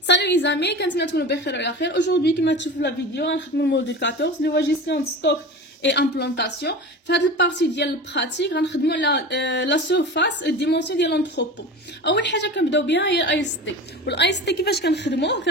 Salut les amis, كنتمنى تكونوا بخير وعلى خير. Aujourd'hui كما تشوفوا لا فيديو غنخدموا الموديل 14 اللي هو جيستيون ستوك اي امبلانطاسيون. في هذه البارتي ديال البراتيك غنخدموا على لا سورفاس الديمونسيون ديال لونتروبو. اول حاجه كنبداو بها هي الاي اس تي. والاي اس تي كيفاش كنخدموه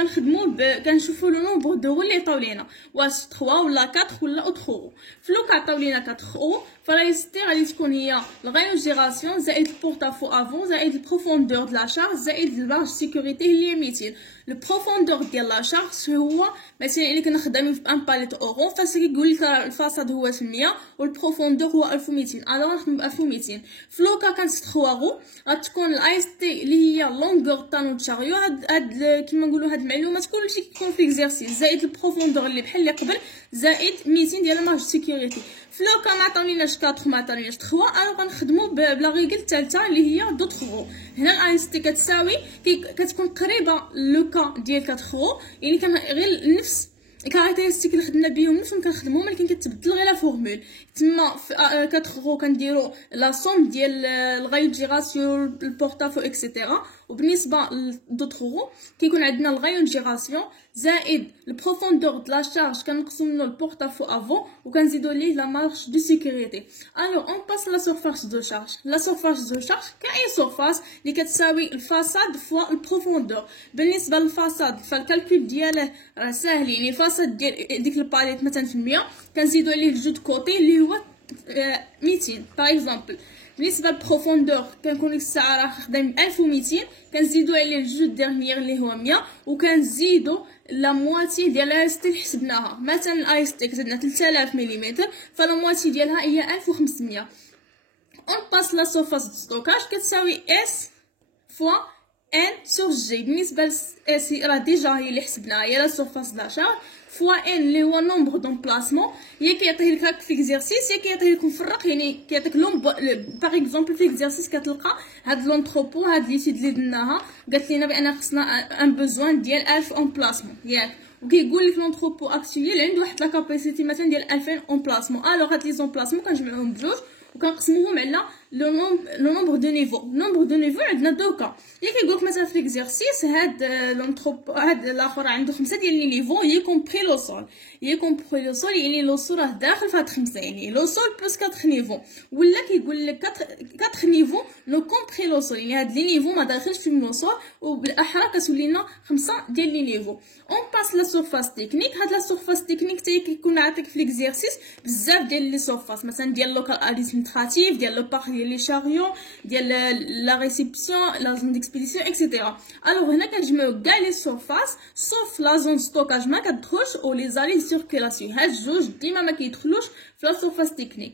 كنشوفوا لو نومبر دو اللي عطاو لينا، واش 3 ولا 4 ولا اوترو. في لو عطاو لينا 4 او فلا اس تي غادي تكون هي الغيوجيراسيون زائد البورتافو افون زائد البروفوندور د لا شارج زائد البارج سيكوريتي اللي هي 200. البروفوندور ديال لا شارج هو مثلا اللي كنخدموا في ان باليت اورو فاش كيقول لك الفاصاد هو 800 والبروفوندور هو 1200، الوغ نخدموا ب 1200. في لوكا كانت 3 غو غتكون الاي اس تي اللي هي لونغور طانو تشاريو. هاد كيما نقولوا هاد المعلومات كلشي كيكون في اكزرسيس زائد البروفوندور اللي بحال اللي قبل زائد 200 ديال مارج سيكوريتي. في لوكا ما عطاونيناش 4 ما عطاونيناش 3 الوغ غنخدموا بلا ريغل الثالثه اللي هي دوت غو. هنا الاي اس تي كتساوي كتكون قريبه لوكا ديال 4 غو، يعني كان غير نفس الكاركتيرستيك اللي خدمنا بهم نفسهم كنخدموهم، ولكن كتبدل غير لا فورمول. تما في 4 غو كنديروا لا سوم ديال الغايوجيراسيون البورتافو اكسيتيرا، وبالنسبه لدوت غو كيكون عندنا الغايوجيراسيون زائد البروفوندور د لا شارج كنقسموا منه البورتافو افون وكنزيدوا ليه لا مارش دو سيكوريتي. الوغ اون باس لا سورفاس دو شارج. لا سورفاس دو شارج كاي سورفاس اللي كتساوي الفاساد فوا البروفوندور. بالنسبه للفاساد فالكالكول دياله راه ساهل، يعني الفاساد ديال ديك الباليت مثلا في 100 كنزيدوا عليه الجود كوتي اللي هو 200 باغ اكزومبل. بالنسبه للبروفوندور كنكون ديك الساعه راه خدام 1200 كنزيدوا عليه الجود ديرنيير اللي هو 100 وكنزيدوا لا مواتي ديال الاي اس تي اللي حسبناها. مثلا الاي اس تي كزدنا 3000 ملم فلا مواتي ديالها هي 1500. اون باس لا سورفاس دو ستوكاج كتساوي اس فوا ان سور جي. بالنسبه ل اس راه ديجا هي اللي حسبناها هي لا سورفاس د لا شارج فوا ان اللي هو نومبر دونبلاسمون. يا كيعطيه لك هكا في اكزرسيس يا كيعطيه لك مفرق، يعني كيعطيك باغ اكزومبل في اكزرسيس كتلقى هاد لونتروبو هاد ليتيد اللي درناها قالت لينا بان خصنا ان بوزوان ديال 1000 اون بلاسمون ياك، وكيقول لك لونتروبو اكتويل عنده واحد لا كاباسيتي مثلا ديال 2000 اون بلاسمون. الوغ هاد لي زون بلاسمون كنجمعوهم بجوج وكنقسموهم على لو نومبر دو نيفو. نومبر دو نيفو عندنا دوكا اللي كيقولك مثلا في اكزرسيس هاد لونتروب هاد الاخر عنده 5 ديال لي نيفو يي كومبري لو سول. يي كومبري لو سول يعني لو سول راه داخل في هاد 5، يعني لو سول بلس 4 نيفو، ولا كيقول لك 4 نيفو نو كومبري لو سول، يعني هاد لي نيفو ما داخلش في لو سول وبالاحرى كتولي لنا 5 ديال لي نيفو. اون باس لا سورفاس تكنيك. هاد لا سورفاس تكنيك حتى كيكون عاطيك في الاكزرسيس بزاف ديال لي سورفاس، مثلا ديال لوكال ادمنستراتيف ديال لو بارك ديال لي شاريون ديال لا ريسبسيون لا زون ديكسبيديسيون اكسيتيرا. الوغ هنا كنجمعو كاع لي سورفاس سوف لا زون ستوكاج ما كتدخلش و لي زالي سيركيلاسيون، هاد جوج ديما ما كيدخلوش في لا سورفاس تكنيك.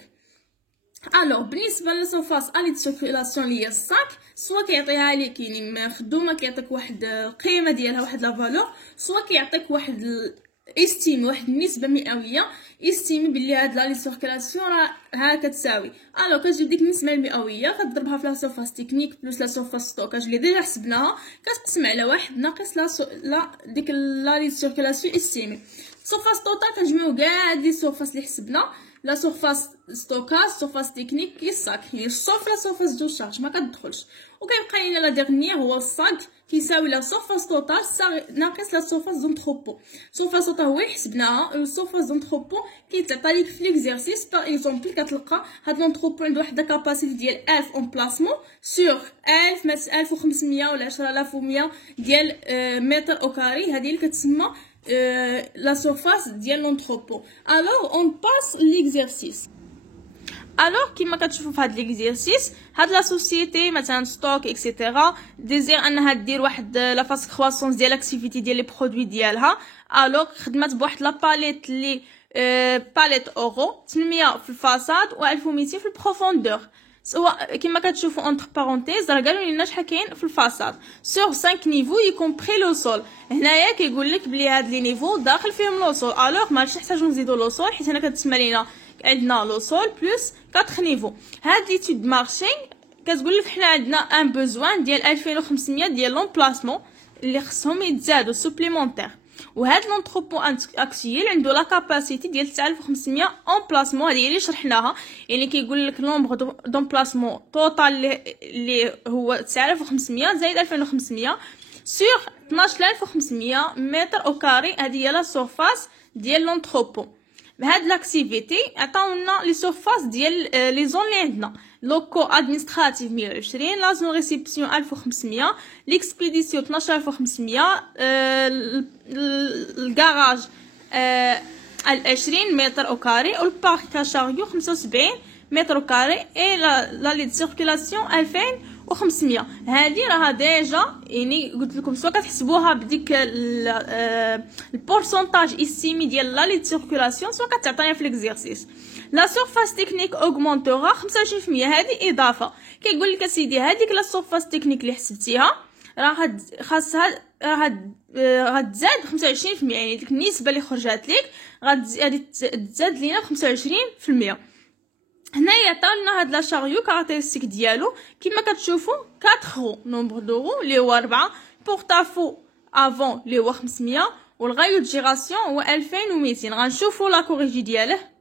الوغ بالنسبه للسورفاس الي دو سيركيلاسيون اللي هي 5 سوا كيعطيها لك يعني مخدومه كيعطيك واحد القيمه ديالها واحد لا فالور، سوا كيعطيك واحد استيمي واحد النسبه مئويه استيمي بلي هاد لا سيركيلاسيون راه ها كتساوي. الوغ كتجيب ديك النسبه المئويه كتضربها في لا سورفاس تكنيك بلس لا سورفاس ستوكاج اللي ديجا حسبناها كتقسم على واحد ناقص لا ديك لا سيركيلاسيون استيمي. سورفاس توتال كنجمعو كاع هاد لي سورفاس اللي حسبنا، لا سورفاس ستوكاج سورفاس تكنيك كي الصاك يعني صوف لا سورفاس دو شارج ما كتدخلش، وكيبقى لنا لا ديرنيير هو الصاك كيساوي لا سورفاس توتال ناقص لا سورفاس دونتروبو. سورفاس توتال هو حسبناها، السورفاس دونتروبو كيتعطى ليك في ليكزرسيس باغ اكزومبل كتلقى هاد لونتروبو عنده واحد كاباسيتي ديال 1000 اون بلاسمون سور 1000 مثلا 1500 ولا 10100 ديال متر او كاري، هذه اللي كتسمى la surface ديال لونتروبو. alors on passe l'exercice. alors كيما كتشوفوا في هاد ليكزيرسيس هاد لا سوسيتي مثلا ستوك اكسيتيرا ديزير انها دير واحد لا فاس كرواسونس ديال الاكتيفيتي ديال لي برودوي ديالها. alors خدمات بواحد لا باليت لي باليت اورو 800 في الفاساد و 1200 في البروفوندور. سواء كما كتشوفوا اونتر بارونتيز راه قالوا لنا شحال كاين في الفاساد سور 5 نيفو يي كومبري لو سول. هنايا كيقول لك بلي هاد لي نيفو داخل فيهم لو سول، الوغ ماشي نحتاجو نزيدو لو سول حيت هنا كتسمى لينا عندنا لو سول بلس 4 نيفو. هاد ليتود مارشي كتقول لك حنا عندنا ان بوزوان ديال 2500 ديال لومبلاسمون اللي خصهم يتزادوا سوبليمونتير، وهاد لونتروبو اكسيل عنده لا كاباسيتي ديال 9500 اون بلاسمون. هذه اللي شرحناها، يعني كيقول لك نومبر دون بلاسمون توتال اللي هو 9500 زائد 2500 سور 12500 متر او كاري. هذه هي لا سورفاس ديال لونتروبو. بهاد لاكتيفيتي عطاونا لي سورفاس ديال لي زون اللي عندنا. لوكو ادمنستراتيف 120، لا زون ريسبسيون 1500، ليكسبيديسيون 12500، الكراج 20 متر او كاري، و البارك شاريو 75 متر او كاري، اي لا لي سيركيلاسيون 2500. هذه راها ديجا يعني قلت لكم سواء كتحسبوها بديك البورسونتاج استيمي ديال لا لي سيركيلاسيون سواء كتعطينا في ليكزيرسيس. لا سورفاس تكنيك اوغمونتورا 25%. هذه اضافه. كيقول لك اسيدي هذيك لا سورفاس تكنيك اللي حسبتيها راه خاصها غتزاد 25%، يعني ديك النسبه اللي خرجات لك غادي تزاد لينا 25%. هنايا عطاولنا هاد لا شاريو كاركتيرستيك ديالو كما كتشوفوا 4 رو نومبر دو رو اللي هو 4، بورتافو افون اللي هو 500، والغايو دو جيراسيون هو 2200. غنشوفوا لا كوريجي دياله.